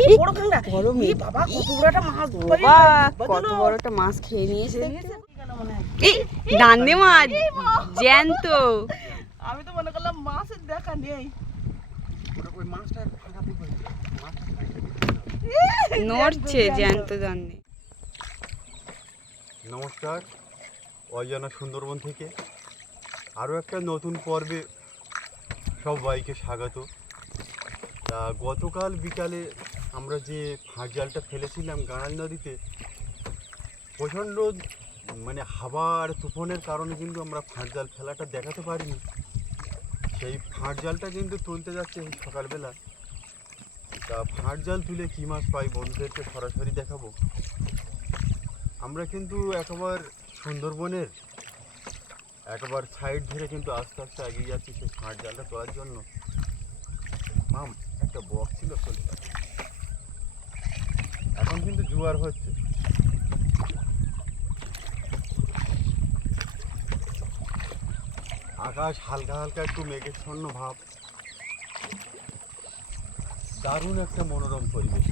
এই বড় কাঁকড়া বড় মেয়ে। বাবা কত বড় একটা মাছ ধরলি বাবা কত বড় একটা মাছ খেয়ে নিয়েছে। এই ডান্ডে মাছ জ্যান্ত। আমি তো মনে করলাম মাছের দেখা নেই। নড়ছে জ্যান্ত ডান্ডে। নমস্কার অজানা সুন্দরবন থেকে আরও একটা নতুন পর্বে সবাইকে স্বাগত। তা গতকাল বিকালে আমরা যে ফাঁক জালটা ফেলেছিলাম গাঁড়াল নদীতে, প্রচণ্ড মানে হাওয়া আর তুফানের কারণে কিন্তু আমরা ফাঁক জাল ফেলাটা দেখাতে পারিনি। সেই ফাঁক জালটা কিন্তু তুলতে যাচ্ছে সকালবেলা। তা ফাঁক জাল তুলে কী মাছ পাই বন্ধুদেরকে সরাসরি দেখাবো। আমরা কিন্তু একবার সুন্দরবনের, একবার সাইড ধরে কিন্তু আস্তে আস্তে এগিয়ে যাচ্ছি সেই ফাঁট জালটা তোলার জন্য। মাম একটা বক্স ছিল। এখন কিন্তু জোয়ার হচ্ছে। আকাশ হালকা হালকা একটু মেঘের ছন্ন ভাব। দারুণ একটা মনোরম পরিবেশ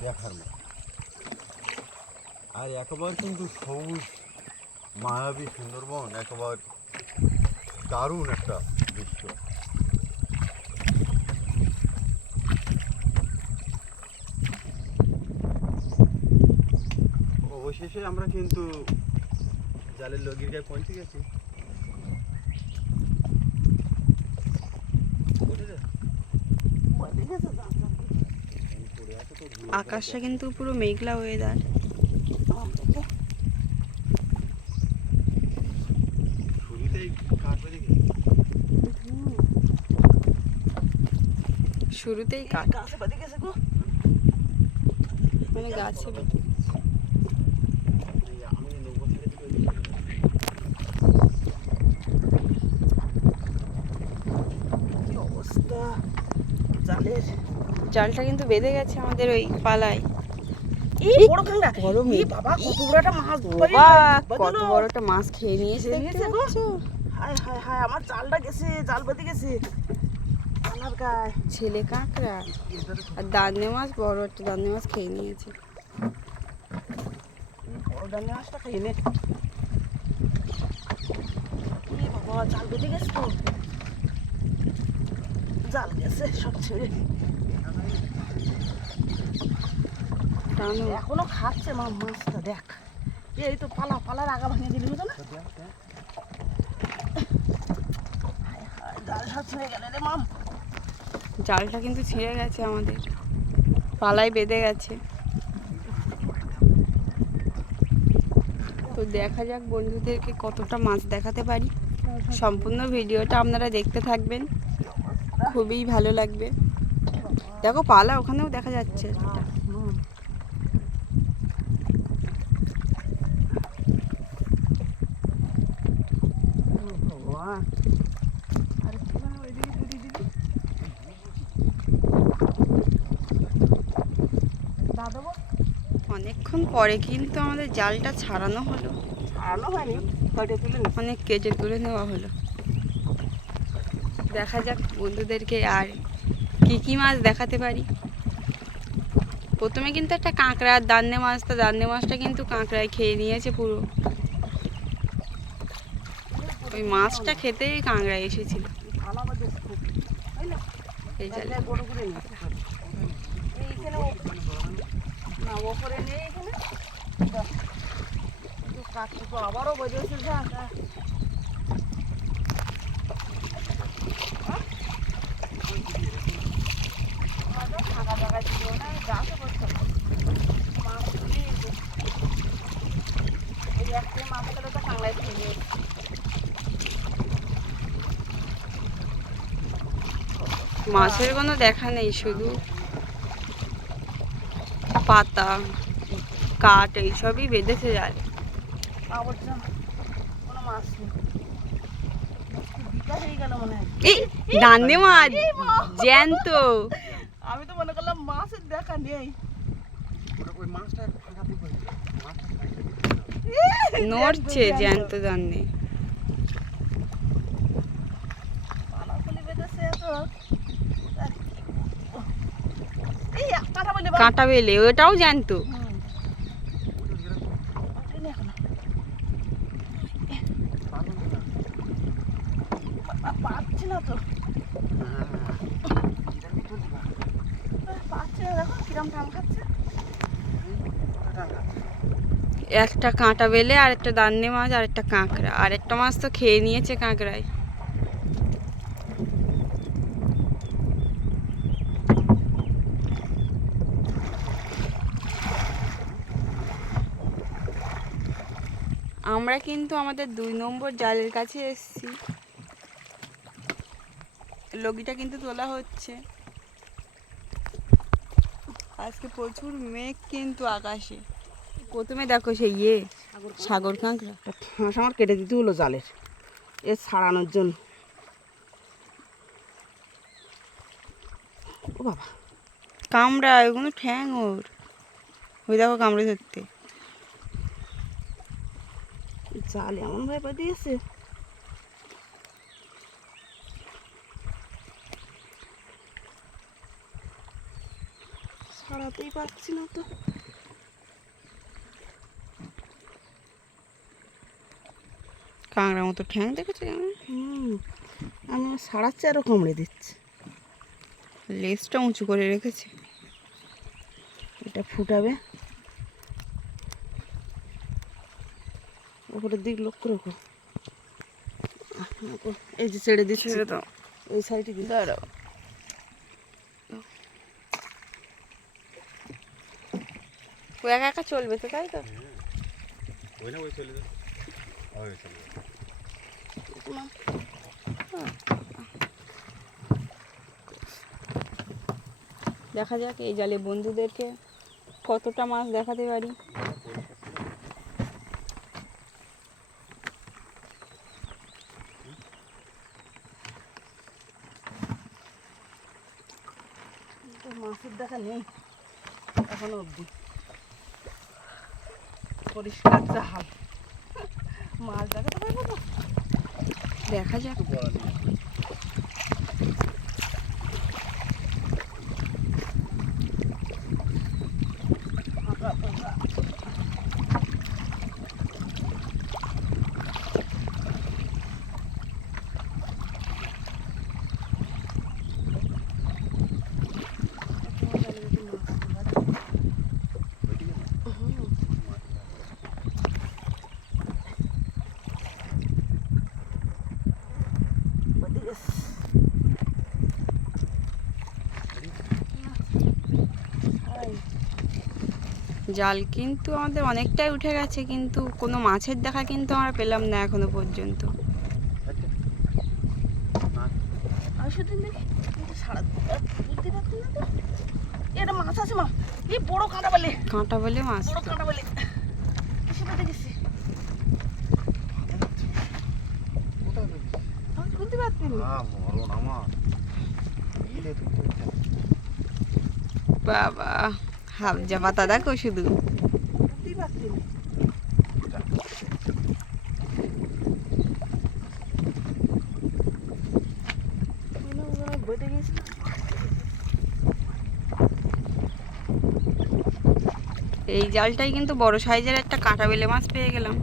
দেখার মতো। আর একবার কিন্তু সবুজ, মায়াবী সুন্দরবন, একবার দারুণ একটা অবশেষে আমরা কিন্তু জালের লগির গায়ে পৌঁছে গেছি। আকাশটা কিন্তু পুরো মেঘলা ওয়েদার আমার দেখে। শুরুতেই কাটবে দেখি শুরুতেই কাট গাছে বাঁধে গো। মানে গাছে এই আমি নৌকো ছেড়ে দিলে কি অবস্থা জালের জালটা কিন্তু বেঁধে গেছে আমাদের ওই পালায়। বড়। বাবা কত একটা মাছ। কত বড় একটা মাছ খেয়ে নিয়েছে খেয়ে হায় হায় হায় আমার জালটা গেছে জাল বেঁধে গেছে। ছেলে কাঁকড়া। আর দান্নে মাছ বড় একটা দান্নে মাছ খেয়ে নিয়েছে। বড় মাছটা খাইয়ে নে। বাবা জাল বেঁধে গেছে তো। জাল গেছে সব ছেড়ে। এখনও খাচ্ছে মা মাছটা, দেখ। এই তো পালা, পালার আগা ভাঙিয়ে দিলি বুঝো না? জাল সব ছেড়ে গেলে রে মাম জালটা কিন্তু ছিঁড়ে গেছে আমাদের। পালায় বেঁধে গেছে। তো দেখা যাক বন্ধুদেরকে কতটা মাছ দেখাতে পারি। সম্পূর্ণ ভিডিওটা আপনারা দেখতে থাকবেন। খুবই ভালো লাগবে। দেখো পালা ওখানেও দেখা যাচ্ছে। অনেকক্ষণ পরে কিন্তু আমাদের জালটা ছাড়ানো হলো। ছাড়ানো হয়নি। অনেক কেজে তুলে নেওয়া হলো। দেখা যাক বন্ধুদেরকে আর কি কি মাছ দেখাতে পারি। প্রথমে কিন্তু একটা কাঁকড়া, দান্নে মাছটা দান্নে মাছটা কিন্তু কাঁকড়ায় খেয়ে নিয়েছে পুরো। ওই মাছটা খেতেই কাঁকড়া এসেছিল। বড় করে নে। এইখানে ও- না, ওপরে নেই এখানে। দাও। কিন্তু কাকটি তো আবারও বেজেছে যা, যা। হ্যাঁ? মাছের কোনো দেখা নেই শুধু পাতা কাঠ এইসবই বেঁধেছে যায় আবর্জনা কোনো মাছ নেই বিকাশ হয়ে গেল মনে হয় এই মাছ জ্যান্ত। আমি তো মনে করলাম মাছের দেখা নেই। নড়ছে জ্যান্ত এই কাঁটা বেলে ওটাও জানতো হুম। ওঠেনি এখনও। পা- পাচ্ছি না তো পাচ্ছি না দেখো কিরম টান খাচ্ছে একটা কাঁটা বেলে আর একটা দান্নে মাছ আর একটা কাঁকড়া। আর একটা মাছ তো খেয়ে নিয়েছে কাঁকড়ায় আমরা কিন্তু আমাদের দুই নম্বর জালের কাছে এসেছি। লগিটা কিন্তু তোলা হচ্ছে। আজকে প্রচুর মেঘ কিন্তু আকাশে। প্রথমে দেখো সেই ইয়ে সাগর কাঁকড়া হাঁস আমার কেটে দিতে হলো জালের। এ ছাড়ানোর জন্য। ও বাবা। কামড়া ওগুলো ঠ্যাং ওর ওই দেখো কামড়ে ধরতে। জাল এমন ভাবে দিয়েছে। ছাড়াতেই পারছি না তো। কাঁকড়ার মতো ঠ্যাং দেখেছ কেমন? হুম আমি সারাচ্ছে আরও কামড়ে দিচ্ছে। লেজটা উঁচু করে রেখেছে। এটা ফুটাবে। ওপরের দিক লক্ষ্য রাখো। এই যে ছেড়ে দিচ্ছে। ছেড়ে দাও। এই সাইডে দাঁড়াও। ও একা একা চলবে তো তাই তো? ওই না ওই চলে যাবে ওই চলে যাবে। দেখা যাক এই জালে বন্ধুদেরকে কতটা মাছ দেখাতে পারি। মাছের দেখা নেই। এখনও অবধি। পরিষ্কার জাহাল মাছ পারব তো? দেখা যাক একটু বড় নিয়ে আসবে। ফাঁকা ফাঁকা ওইদিকে না? জাল কিন্তু আমাদের অনেকটাই উঠে গেছে কিন্তু কোনো মাছের দেখা কিন্তু আমরা পেলাম না এখনও পর্যন্ত। আচ্ছা। কাঁটা বলে। কাঁটা বলে মাছ। বাবা। হাবজা পাতা দেখো শুধু। এই জালটাই কিন্তু বড় সাইজের একটা কাঁটা বেলে মাছ পেয়ে গেলাম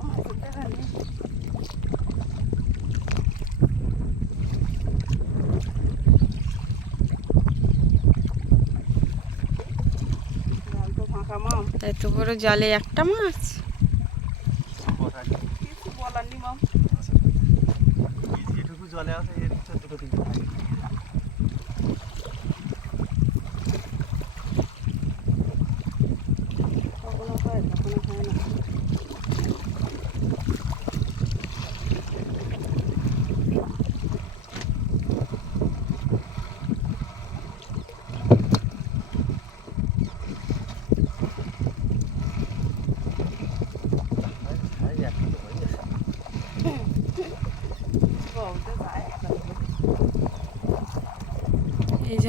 মাছের দেখা নেই জাল তো ফাঁকা মাম এত বড় জালে একটা মাছ। কখনো হয় কখনো হয় না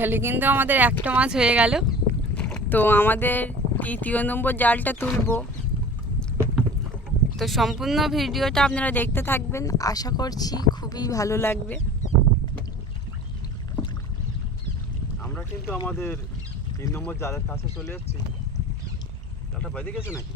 ঝালে কিন্তু আমাদের একটা মাছ হয়ে গেল। তো আমাদের তৃতীয় নম্বর জালটা তুলবো। তো সম্পূর্ণ ভিডিওটা আপনারা দেখতে থাকবেন। আশা করছি খুবই ভালো লাগবে। আমরা কিন্তু আমাদের তিন নম্বর জালের কাছে চলে যাচ্ছি জালটা বাইরে গেছে নাকি?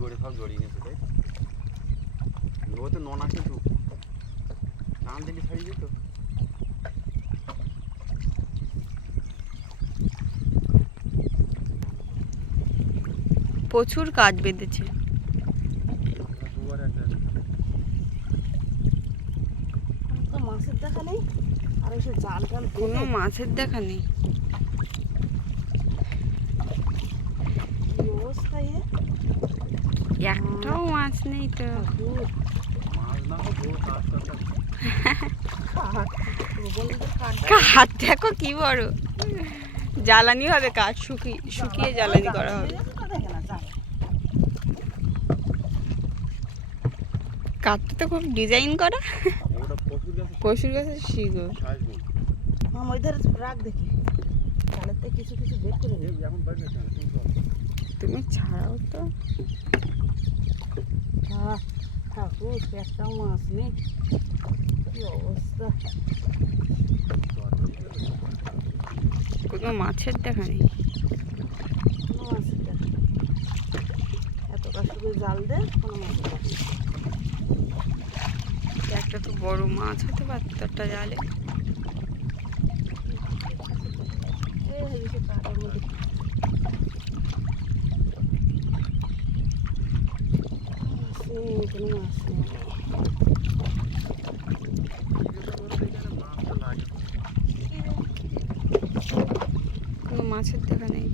শিগড়ে সব জড়িয়ে নিয়েছে তাই ও তো নন আছে তো। টান দিলি ছাড়িয়ে যেত প্রচুর কাজ বেঁধেছে। দুবার একটা তো মাছের দেখা নেই? আর এসে জাল টাল কোনো কোনো মাছের দেখা নেই কি অবস্থা এ একটাও মাছ নেই তো। কাজ কাঠ। দেখো কি বড়। জ্বালানি হবে, কাঠ শুকিয়ে শুকিয়ে জ্বালানি করা হবে। কাঠটা তো খুব ডিজাইন করা। পশুর সাইজ নেই মাম, ওই ধারে রাখ দেখি। থেকে কিছু কিছু বের করে এখন তুমি ছাড়াও তো। ঠাকুর একটাও মাছ নেই কি অবস্থা? কোনো মাছের দেখা নেই। মাছের দেখা। এত কষ্ট জাল দে কোনো মাছের দেখা নেই। একটা তো বড় মাছ হতে পারতো একটা জালে। নেই কোনো মাছ নেই কোনো মাছের দেখা নেই।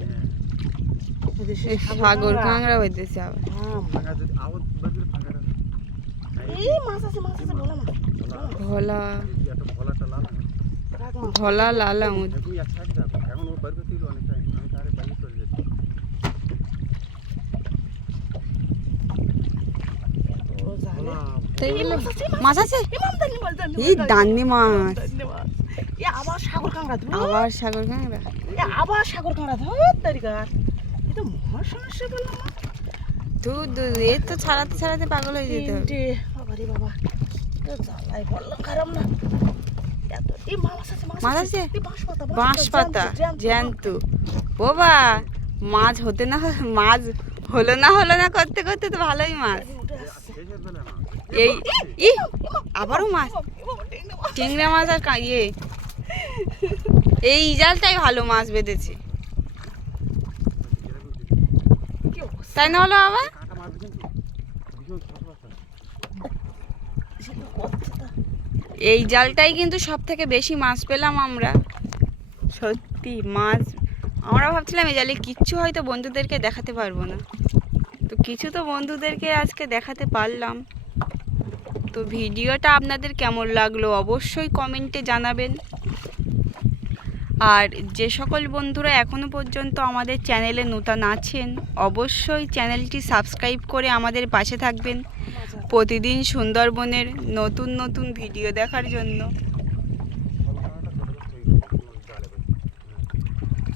হ্যাঁ। সাগর কাঁকড়া হইতেছে আবার হ্যাঁ ফাঁকা যদি আবার বাজারে ফাঁকা রাখো এই মাছ আছে মাছ আছে ভোলা মাছ ভোলা লালা রাখো এখন ওর বাইরে অনেক টাইম আমি চলে যেতাম। ভোলা মাছ আছে এই দান্নি মাছ। এ আবার সাগর কাঁকড়া আবার সাগর কাঁকড়া। আবার সাগর কাঁকড়া ধর তারিকার এ তো মহা সমস্যা বললাম দূর দূর এ তো ছাড়াতে ছাড়াতে পাগল হয়ে যেতে হবে। বাবা বললাম খারাপ না বাঁশ পাতা জ্যান্ত বাবা মাছ হতে না মাছ হলো না হলো না করতে করতে তো ভালোই মাছ এই ই আবারও মাছ চিংড়া মাছ আর ইয়ে এই জালটাই ভালো মাছ বেঁধেছে তাই না হলো বাবা এই জালটাই কিন্তু সব থেকে বেশি মাছ পেলাম আমরা। সত্যি, মাছ। আমরা ভাবছিলাম এই জালে কিচ্ছু হয়তো বন্ধুদেরকে দেখাতে পারব না। তো কিছু তো বন্ধুদেরকে আজকে দেখাতে পারলাম। তো ভিডিওটা আপনাদের কেমন লাগল অবশ্যই কমেন্টে জানাবেন। আর যে সকল বন্ধুরা এখনও পর্যন্ত আমাদের চ্যানেলে নতুন আছেন, অবশ্যই চ্যানেলটি সাবস্ক্রাইব করে আমাদের পাশে থাকবেন। প্রতিদিন সুন্দরবনের নতুন নতুন ভিডিও দেখার জন্য।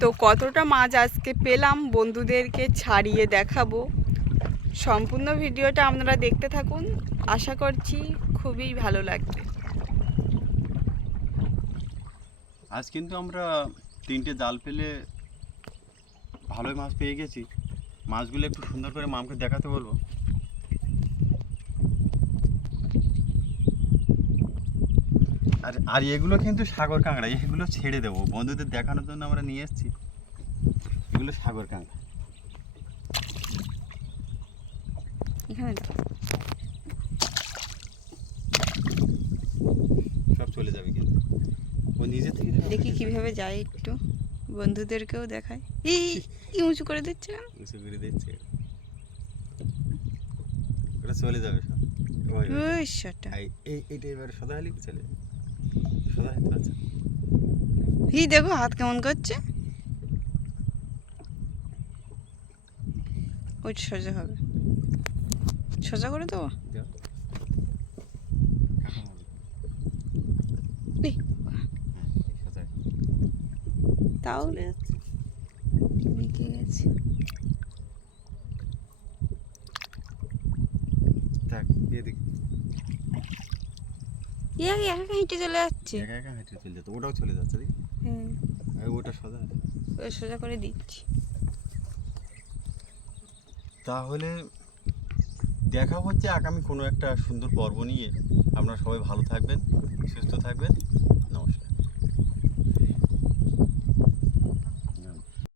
তো কতটা মাছ আজকে পেলাম বন্ধুদেরকে ছাড়িয়ে দেখাবো। সম্পূর্ণ ভিডিওটা আপনারা দেখতে থাকুন। আশা করছি খুবই ভালো লাগবে। আজ কিন্তু আমরা তিনটে জাল পেলে ভালোই মাছ পেয়ে গেছি। মাছগুলো একটু সুন্দর করে মামকে দেখাতে বলব। আর আর এগুলো কিন্তু সাগর কাঁকড়া, এগুলো ছেড়ে দেবো। বন্ধুদের দেখানোর জন্য আমরা নিয়ে এসেছি। এগুলো সাগর কাঁকড়া। এখানে দাও। সব চলে যাবে কিন্তু ও নিজে থেকে সব দেখি চলে যাবে। কীভাবে যায় একটু? বন্ধুদেরকেও দেখায়। এই এই উঁচু করে দিচ্ছে? উঁচু করে দিচ্ছে। ওটা চলে যাবে সব। ওই। সেটা এই এই এইটা এবার সদা হলে চলে। সদা হতে হি দেখো হাত কেমন করছে। ওই সোজা হবে। সোজা করে দেবো এই, তাও যাচ্ছে লিখে গেছে থাক এদিকে একা একা হেঁটে চলে যাচ্ছে একা একা হেঁটে চলে যেত ওটাও চলে যাচ্ছে দেখি হ্যাঁ আর ওটা সোজা সোজা করে দিচ্ছি তাহলে দেখা হচ্ছে আগামী কোনো একটা সুন্দর পর্ব নিয়ে। আপনারা সবাই ভালো থাকবেন সুস্থ থাকবেন।